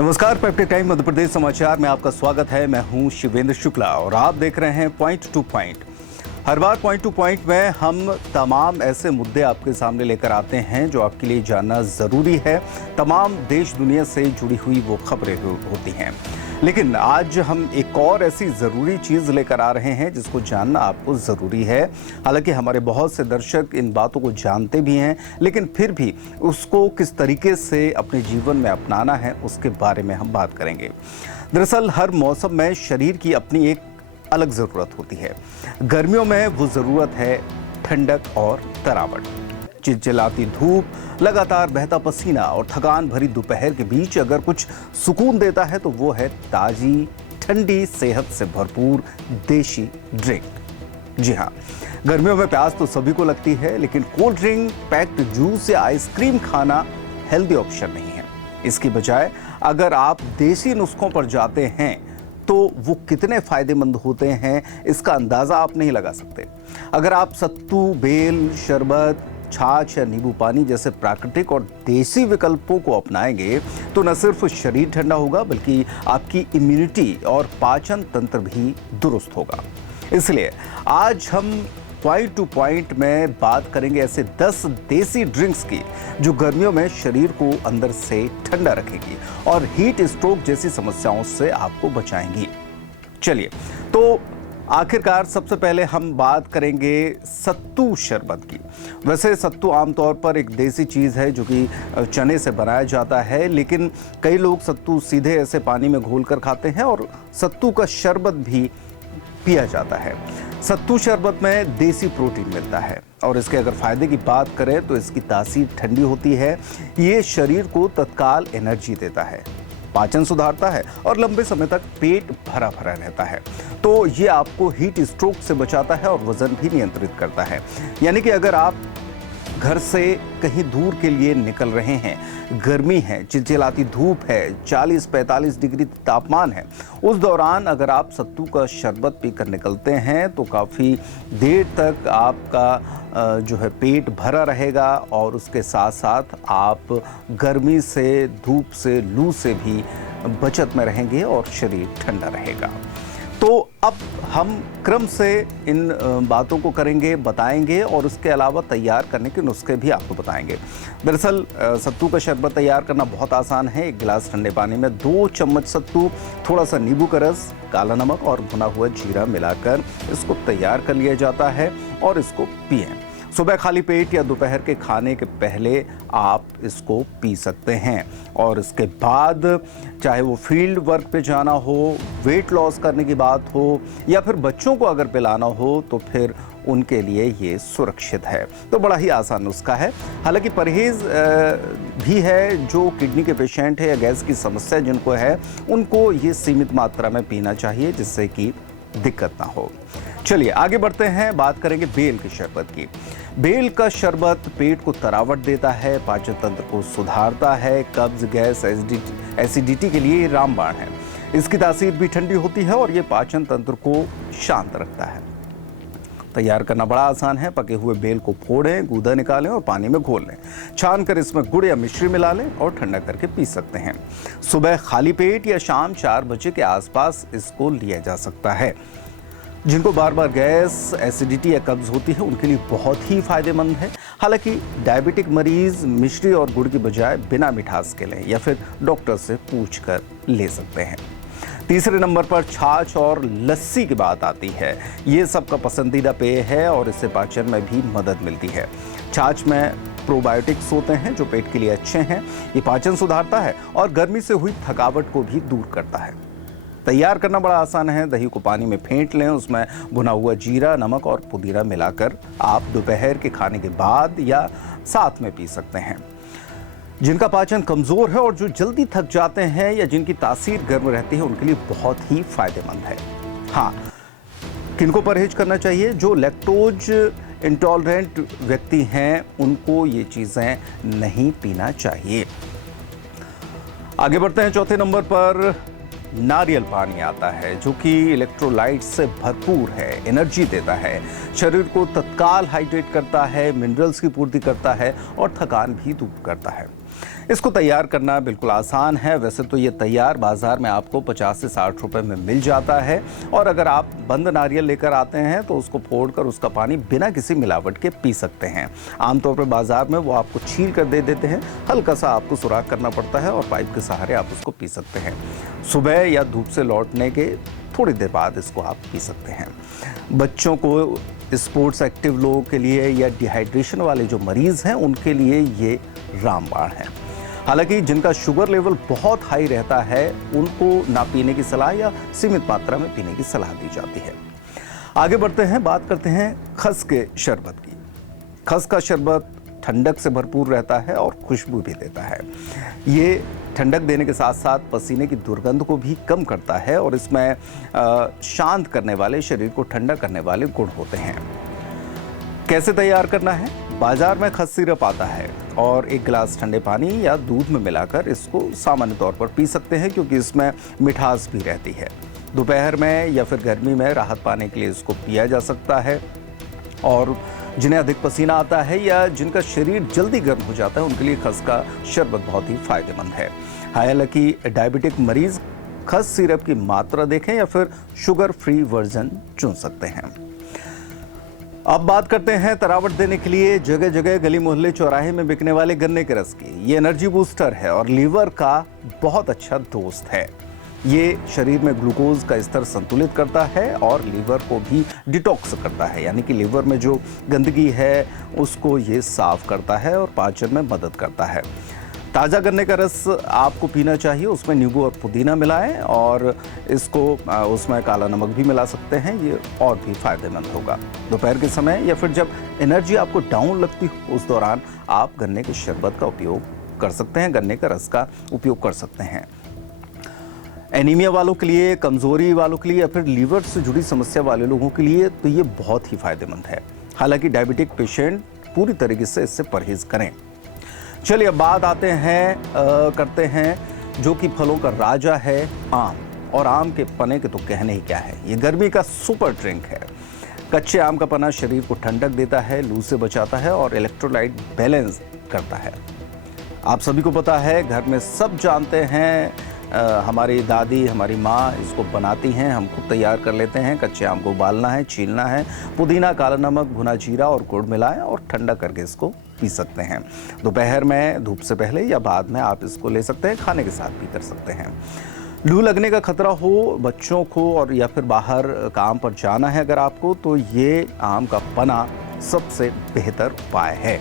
नमस्कार, peptic time Madhya Pradesh समाचार में आपका स्वागत है। मैं हूं शिवेंद्र शुक्ला और आप देख रहे हैं पॉइंट टू पॉइंट। हर बार पॉइंट टू पॉइंट में हम तमाम ऐसे मुद्दे आपके सामने लेकर आते हैं जो आपके लिए जानना ज़रूरी है। तमाम देश दुनिया से जुड़ी हुई वो खबरें होती हैं, लेकिन आज हम एक और ऐसी ज़रूरी चीज़ लेकर आ रहे हैं जिसको जानना आपको ज़रूरी है। हालांकि हमारे बहुत से दर्शक इन बातों को जानते भी हैं, लेकिन फिर भी उसको किस तरीके से अपने जीवन में अपनाना है उसके बारे में हम बात करेंगे। दरअसल हर मौसम में शरीर की अपनी एक अलग ज़रूरत होती है। गर्मियों में वो ज़रूरत है ठंडक और तरावट। चिलचिलाती धूप, लगातार बहता पसीना और थकान भरी दोपहर के बीच अगर कुछ सुकून देता है तो वो है ताज़ी, ठंडी, सेहत से भरपूर देशी ड्रिंक। जी हाँ, गर्मियों में प्यास तो सभी को लगती है, लेकिन कोल्ड ड्रिंक, पैक्ड जूस या आइसक्रीम खाना हेल्दी ऑप्शन नहीं है। इसकी बजाय अगर आप देसी नुस्खों पर जाते हैं तो वो कितने फायदेमंद होते हैं इसका अंदाज़ा आप नहीं लगा सकते। अगर आप सत्तू, बेल, शरबत, छाछ या नींबू पानी जैसे प्राकृतिक और देसी विकल्पों को अपनाएंगे तो न सिर्फ शरीर ठंडा होगा बल्कि आपकी इम्यूनिटी और पाचन तंत्र भी दुरुस्त होगा। इसलिए आज हम पॉइंट टू पॉइंट में बात करेंगे ऐसे 10 देसी ड्रिंक्स की जो गर्मियों में शरीर को अंदर से ठंडा रखेगी और हीट स्ट्रोक जैसी समस्याओं से आपको बचाएंगी। चलिए, तो आखिरकार सबसे पहले हम बात करेंगे सत्तू शरबत की। वैसे सत्तू आमतौर पर एक देसी चीज़ है जो कि चने से बनाया जाता है, लेकिन कई लोग सत्तू सीधे ऐसे पानी में घोलकर खाते हैं और सत्तू का शरबत भी पिया जाता है। सत्तू शरबत में देसी प्रोटीन मिलता है और इसके अगर फायदे की बात करें तो इसकी तासीर ठंडी होती है। ये शरीर को तत्काल एनर्जी देता है, पाचन सुधारता है और लंबे समय तक पेट भरा भरा रहता है। तो ये आपको हीट स्ट्रोक से बचाता है और वजन भी नियंत्रित करता है। यानी कि अगर आप घर से कहीं दूर के लिए निकल रहे हैं, गर्मी है, चिलचिलाती धूप है, 40-45 डिग्री तापमान है, उस दौरान अगर आप सत्तू का शरबत पीकर निकलते हैं तो काफ़ी देर तक आपका जो है पेट भरा रहेगा और उसके साथ साथ आप गर्मी से, धूप से, लू से भी बचत में रहेंगे और शरीर ठंडा रहेगा। तो अब हम क्रम से इन बातों को करेंगे, बताएंगे और उसके अलावा तैयार करने के नुस्खे भी आपको बताएंगे। दरअसल सत्तू का शरबत तैयार करना बहुत आसान है। एक गिलास ठंडे पानी में 2 चम्मच सत्तू, थोड़ा सा नींबू का रस, काला नमक और भुना हुआ जीरा मिलाकर इसको तैयार कर लिया जाता है और इसको पिएं। सुबह खाली पेट या दोपहर के खाने के पहले आप इसको पी सकते हैं और इसके बाद चाहे वो फील्ड वर्क पे जाना हो, वेट लॉस करने की बात हो या फिर बच्चों को अगर पिलाना हो तो फिर उनके लिए ये सुरक्षित है। तो बड़ा ही आसान नुस्खा है। हालांकि परहेज़ भी है, जो किडनी के पेशेंट है या गैस की समस्या जिनको है उनको ये सीमित मात्रा में पीना चाहिए जिससे कि दिक्कत ना हो। चलिए आगे बढ़ते हैं, बात करेंगे बेल के शरबत की। बेल का शरबत पेट को तरावट देता है, पाचन तंत्र को सुधारता है, कब्ज, गैस, एसिडिटी के लिए रामबाण है। इसकी तासीर भी ठंडी होती है और ये पाचन तंत्र को शांत रखता है। तैयार करना बड़ा आसान है। पके हुए बेल को फोड़ें, गूदा निकालें और पानी में घोल लें। छान कर इसमें गुड़ या मिश्री मिला लें और ठंडा करके पी सकते हैं। सुबह खाली पेट या शाम 4 बजे के आसपास इसको लिया जा सकता है। जिनको बार बार गैस, एसिडिटी या कब्ज होती है उनके लिए बहुत ही फायदेमंद है। हालांकि डायबिटिक मरीज मिश्री और गुड़ की बजाय बिना मिठास के लें या फिर डॉक्टर से पूछकर ले सकते हैं। तीसरे नंबर पर छाछ और लस्सी की बात आती है। ये सबका पसंदीदा पेय है और इससे पाचन में भी मदद मिलती है। छाछ में प्रोबायोटिक्स होते हैं जो पेट के लिए अच्छे हैं। ये पाचन सुधारता है और गर्मी से हुई थकावट को भी दूर करता है। तैयार करना बड़ा आसान है। दही को पानी में फेंट लें, उसमें भुना हुआ जीरा, नमक और पुदीना मिलाकर आप दोपहर के खाने के बाद या साथ में पी सकते हैं। जिनका पाचन कमज़ोर है और जो जल्दी थक जाते हैं या जिनकी तासीर गर्म रहती है उनके लिए बहुत ही फायदेमंद है। हाँ, किनको परहेज करना चाहिए? जो लैक्टोज इंटॉलरेंट व्यक्ति हैं उनको ये चीज़ें नहीं पीना चाहिए। आगे बढ़ते हैं, चौथे नंबर पर नारियल पानी आता है जो कि इलेक्ट्रोलाइट से भरपूर है, एनर्जी देता है, शरीर को तत्काल हाइड्रेट करता है, मिनरल्स की पूर्ति करता है और थकान भी दूर करता है। इसको तैयार करना बिल्कुल आसान है। वैसे तो ये तैयार बाजार में आपको 50 से 60 रुपए में मिल जाता है, और अगर आप बंद नारियल लेकर आते हैं तो उसको फोड़कर उसका पानी बिना किसी मिलावट के पी सकते हैं। आमतौर पर बाजार में वो आपको छील कर दे देते हैं, हल्का सा आपको सुराख करना पड़ता है और पाइप के सहारे आप उसको पी सकते हैं। सुबह या धूप से लौटने के थोड़ी देर बाद इसको आप पी सकते हैं। बच्चों को, स्पोर्ट्स एक्टिव लोगों के लिए या डिहाइड्रेशन वाले जो मरीज़ हैं उनके लिए ये रामबाण है। हालांकि जिनका शुगर लेवल बहुत हाई रहता है उनको ना पीने की सलाह या सीमित मात्रा में पीने की सलाह दी जाती है। आगे बढ़ते हैं, बात करते हैं खस के शरबत की। खस का शरबत ठंडक से भरपूर रहता है और खुशबू भी देता है। ये ठंडक देने के साथ साथ पसीने की दुर्गंध को भी कम करता है और इसमें शांत करने वाले, शरीर को ठंडा करने वाले गुण होते हैं। कैसे तैयार करना है? बाजार में खस सिरप आता है और एक गिलास ठंडे पानी या दूध में मिलाकर इसको सामान्य तौर पर पी सकते हैं, क्योंकि इसमें मिठास भी रहती है। दोपहर में या फिर गर्मी में राहत पाने के लिए इसको पिया जा सकता है, और जिन्हें अधिक पसीना आता है या जिनका शरीर जल्दी गर्म हो जाता है उनके लिए खस का शरबत बहुत ही फायदेमंद है। हालांकि डायबिटिक मरीज खस सिरप की मात्रा देखें या फिर शुगर फ्री वर्जन चुन सकते हैं। अब बात करते हैं तरावट देने के लिए जगह जगह गली मोहल्ले चौराहे में बिकने वाले गन्ने के रस की। ये एनर्जी बूस्टर है और लीवर का बहुत अच्छा दोस्त है। ये शरीर में ग्लूकोज का स्तर संतुलित करता है और लीवर को भी डिटॉक्स करता है, यानी कि लीवर में जो गंदगी है उसको ये साफ करता है और पाचन में मदद करता है। ताज़ा गन्ने का रस आपको पीना चाहिए, उसमें नींबू और पुदीना मिलाएं और इसको उसमें काला नमक भी मिला सकते हैं, ये और भी फायदेमंद होगा। दोपहर के समय या फिर जब एनर्जी आपको डाउन लगती हो उस दौरान आप गन्ने के शरबत का उपयोग कर सकते हैं, गन्ने का रस का उपयोग कर सकते हैं। एनीमिया वालों के लिए, कमजोरी वालों के लिए या फिर लीवर से जुड़ी समस्या वाले लोगों के लिए तो ये बहुत ही फायदेमंद है। हालांकि डायबिटिक पेशेंट पूरी तरीके से इससे परहेज करें। चलिए अब बात करते हैं जो कि फलों का राजा है, आम। और आम के पने के तो कहने ही क्या है, ये गर्मी का सुपर ड्रिंक है। कच्चे आम का पना शरीर को ठंडक देता है, लू से बचाता है और इलेक्ट्रोलाइट बैलेंस करता है। आप सभी को पता है, घर में सब जानते हैं, हमारी दादी, हमारी माँ इसको बनाती हैं, हम खुद तैयार कर लेते हैं। कच्चे आम को उबालना है, छीलना है, पुदीना, काला नमक, भुना जीरा और गुड़ मिलाएं और ठंडा करके इसको पी सकते हैं। दोपहर में धूप से पहले या बाद में आप इसको ले सकते हैं, खाने के साथ भी कर सकते हैं। लू लगने का खतरा हो बच्चों को और या फिर बाहर काम पर जाना है अगर आपको, तो ये आम का पना सबसे बेहतर उपाय है।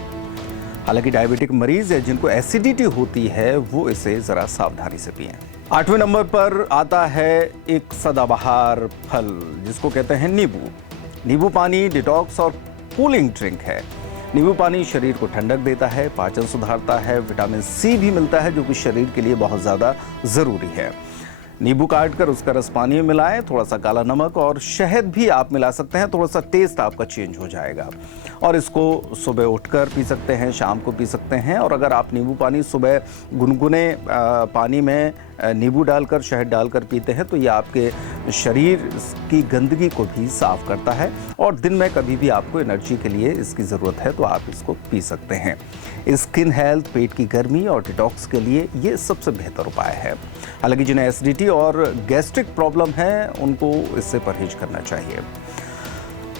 हालांकि डायबिटिक मरीज या जिनको एसिडिटी होती है वो इसे ज़रा सावधानी से पिएं। 8वें नंबर पर आता है एक सदाबहार फल जिसको कहते हैं नींबू। नींबू पानी डिटॉक्स और कूलिंग ड्रिंक है। नींबू पानी शरीर को ठंडक देता है, पाचन सुधारता है, विटामिन सी भी मिलता है जो कि शरीर के लिए बहुत ज़्यादा ज़रूरी है। नींबू काट कर उसका रस पानी में मिलाएं, थोड़ा सा काला नमक और शहद भी आप मिला सकते हैं, थोड़ा सा टेस्ट आपका चेंज हो जाएगा। और इसको सुबह उठकर पी सकते हैं, शाम को पी सकते हैं। और अगर आप नींबू पानी सुबह गुनगुने पानी में नींबू डालकर, शहद डालकर पीते हैं तो ये आपके शरीर की गंदगी को भी साफ करता है और दिन में कभी भी आपको एनर्जी के लिए इसकी ज़रूरत है तो आप इसको पी सकते हैं। स्किन हेल्थ, पेट की गर्मी और डिटॉक्स के लिए ये सबसे बेहतर उपाय है। हालांकि जिन्हें एसिडिटी और गैस्ट्रिक प्रॉब्लम है उनको इससे परहेज करना चाहिए।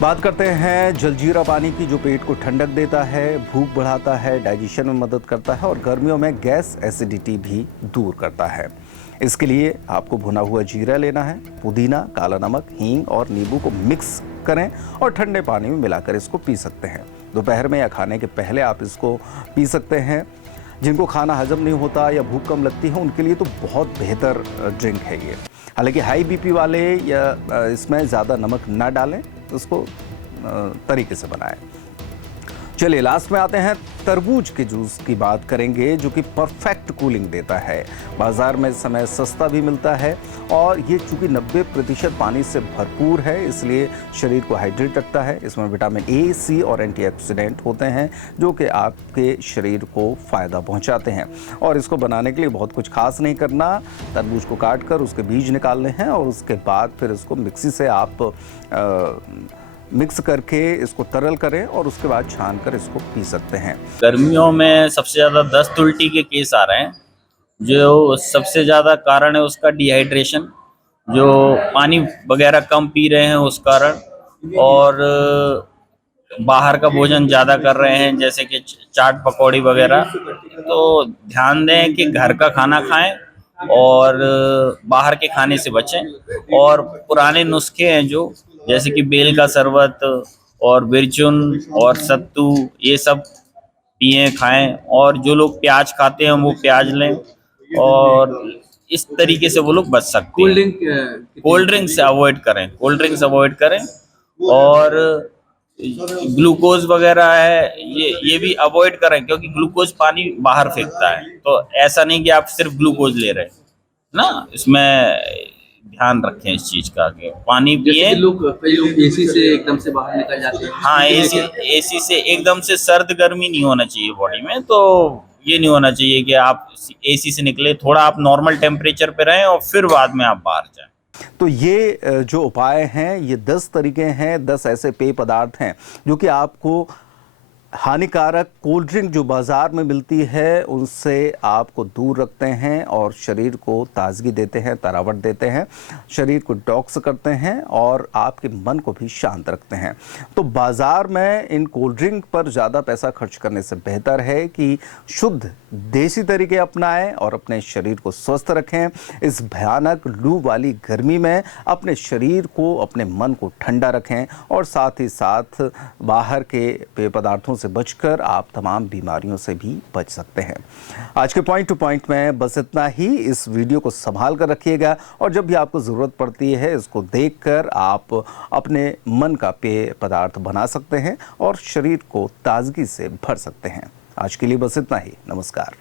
बात करते हैं जलजीरा पानी की, जो पेट को ठंडक देता है, भूख बढ़ाता है, डाइजेशन में मदद करता है और गर्मियों में गैस, एसिडिटी भी दूर करता है। इसके लिए आपको भुना हुआ जीरा लेना है, पुदीना, काला नमक, हींग और नींबू को मिक्स करें और ठंडे पानी में मिलाकर इसको पी सकते हैं। दोपहर में या खाने के पहले आप इसको पी सकते हैं। जिनको खाना हजम नहीं होता या भूख कम लगती है उनके लिए तो बहुत बेहतर ड्रिंक है ये। हालांकि हाई बीपी वाले या इसमें ज़्यादा नमक ना डालें, उसको तरीके से बनाएं। चलिए लास्ट में आते हैं तरबूज के जूस की बात करेंगे, जो कि परफेक्ट कूलिंग देता है। बाजार में इस समय सस्ता भी मिलता है और ये चूँकि 90% पानी से भरपूर है इसलिए शरीर को हाइड्रेट रखता है। इसमें विटामिन ए, सी और एंटीऑक्सीडेंट होते हैं जो कि आपके शरीर को फ़ायदा पहुंचाते हैं। और इसको बनाने के लिए बहुत कुछ खास नहीं करना, तरबूज को काट कर उसके बीज निकालने हैं और उसके बाद फिर इसको मिक्सी से आप मिक्स करके इसको तरल करें और उसके बाद छान कर इसको पी सकते हैं। गर्मियों में सबसे ज़्यादा दस्त उल्टी के केस आ रहे हैं। जो सबसे ज़्यादा कारण है उसका डिहाइड्रेशन, जो पानी वगैरह कम पी रहे हैं उस कारण, और बाहर का भोजन ज़्यादा कर रहे हैं जैसे कि चाट पकौड़ी वगैरह। तो ध्यान दें कि घर का खाना खाएं और बाहर के खाने से बचें। और पुराने नुस्खे हैं जो, जैसे कि बेल का शरबत और बिरचुन और सत्तू, ये सब पिएं खाएं। और जो लोग प्याज खाते हैं वो प्याज लें, और इस तरीके से वो लोग बच सकते हैं। कोल्ड ड्रिंक से अवॉइड करें, कोल्ड ड्रिंक्स अवॉइड करें। और ग्लूकोज वगैरह है ये भी अवॉइड करें, क्योंकि ग्लूकोज पानी बाहर फेंकता है। तो ऐसा नहीं कि आप सिर्फ ग्लूकोज ले रहे हैं ना, इसमें ध्यान रखें इस चीज का कि पानी पिए। कई लोग एसी से एकदम से बाहर निकल जाते हैं। हाँ, एसी से एकदम से सर्द गर्मी नहीं होना चाहिए बॉडी में। तो ये नहीं होना चाहिए कि आप एसी से निकले, थोड़ा आप नॉर्मल टेम्परेचर पे रहें और फिर बाद में आप बाहर जाएं। तो ये जो उपाय हैं, ये 10 तरीके हैं, 10 ऐसे पेय पदार्थ हैं जो कि आपको हानिकारक कोल्ड ड्रिंक जो बाज़ार में मिलती है उनसे आपको दूर रखते हैं और शरीर को ताजगी देते हैं, तरावट देते हैं, शरीर को डिटॉक्स करते हैं और आपके मन को भी शांत रखते हैं। तो बाज़ार में इन कोल्ड ड्रिंक पर ज़्यादा पैसा खर्च करने से बेहतर है कि शुद्ध देसी तरीके अपनाएं और अपने शरीर को स्वस्थ रखें। इस भयानक लू वाली गर्मी में अपने शरीर को, अपने मन को ठंडा रखें और साथ ही साथ बाहर के पेय पदार्थों से बचकर आप तमाम बीमारियों से भी बच सकते हैं। आज के पॉइंट टू पॉइंट में बस इतना ही। इस वीडियो को संभाल कर रखिएगा और जब भी आपको ज़रूरत पड़ती है इसको देखकर आप अपने मन का पेय पदार्थ बना सकते हैं और शरीर को ताजगी से भर सकते हैं। आज के लिए बस इतना ही। नमस्कार।